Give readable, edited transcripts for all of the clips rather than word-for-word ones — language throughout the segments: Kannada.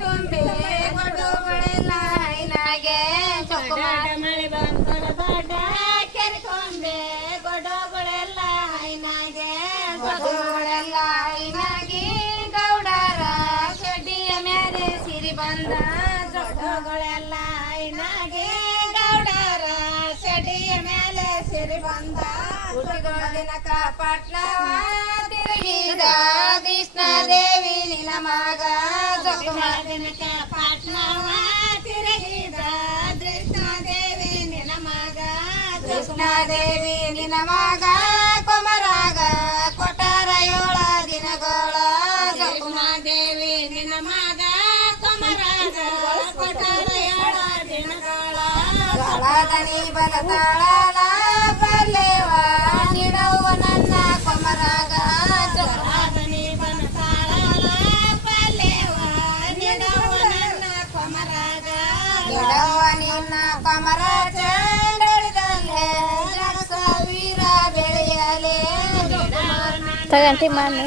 ತುಂಬಿ ಗೊಡಗಳೆಲ್ಲ ಹೈನಾಗೆ ಮಳೆ ಬಂತನ ದೊಡ್ಡ ಕೆರೆ ತುಂಬಿ ಗೊಡಗಳೆಲ್ಲ ಹೈನಾಗೆ ಗೊಡಗಳೆಲ್ಲ ಹೈನಾಗಿ ಗೌಡರ ಶೆಡ್ಡಿಯ ಮೇಲೆ ಸಿರಿ ಬಂದ ಗೊಡಗಳೆಲ್ಲ ಹೈನಾಗಿ ಗೌಡರ ಶೆಡ್ಡಿಯ ಮೇಲೆ ಸಿರಿ ಬಂದ ದಿನಕ ಪಟ್ನವ ತಿರುಗಿದ ಕೃಷ್ಣ ದೇವಿ ನಿನ್ನ ಮಗ ದಿನಕ ಪಟ್ನವ ತಿರುಗಿದ ಕೃಷ್ಣ ದೇವಿ ನಿನ್ನ ಮಗ ಕೃಷ್ಣ ದೇವಿ ನಿನ್ನ ಮಗ ಕೊಮರಾಗ ಕೊಟ್ಟಾರ 7 ದಿನಗಳ ಕೃಷ್ಣ ದೇವಿ ನಿನ್ನ ಮಗ ಕೊಮರಾಗ ಕೊಟ್ಟಾರ 7 ದಿನಗಳ ದನಿ ಬಲತಾಳ ಬಲ್ಲೇವ ನಿಡವ ನನ್ನ ಕೊಮರಾಗ ದನಿ ಬಲತಾಳ ಬಲ್ಲೇವ ನಿಡವ ನನ್ನ ಕೊಮರಾಗ ನಿಡವ ನಿನ್ನ ಕೊಮರ ಚಂಡಳಿದಲ್ಲೇ ವೀರ ಬೆಳೆಯಲೇ ತಗಂಟಿ ಮಾಡಿ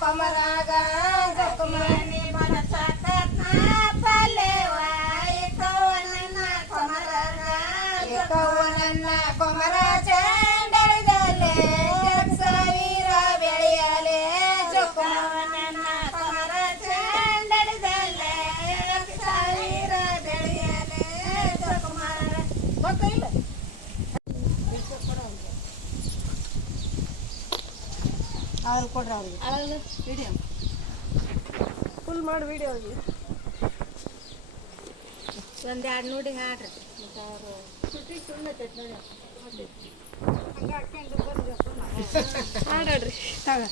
ಕೊಮರಾಗ ಜಕುಮನಿ ಬನ ಸಾಕತ್ನ ಪಲ್ಲೇವ ಏಕವ ನನ್ನ ಕೊಮರಾಗ ಏಕವ ನನ್ನ ಕೊಮರ ಚಂಡಳಿದಲ್ಲೇ ವೀರ ಬೆಳೆಯಲೇ ಜಕುಮ ನನ್ನ ಕೊಮರ ಚಂಡಳಿದಲ್ಲೇ ವೀರ ಬೆಳೆಯಲೇ ಜಕುಮಾರ ಗೊತ್ತಿಲ್ಲ ಅವ್ರು ಕೊಡ್ರಿ ಅವ್ರಿಗೆ ವಿಡಿಯೋ ಫುಲ್ ಮಾಡಿ ವಿಡಿಯೋ ಒಂದು 2 ನೋಡಿ ಹಾಡ್ರಿ ಅವರು ಸುಟ್ಟಿ ಸುಣ್ಣತೈತೆ ನೋಡಿ ಹಂಗೆ ಹಾಕ್ಕೊಂಡು ಬಂದು ಹಾಡಾಡ್ರಿ ತಗ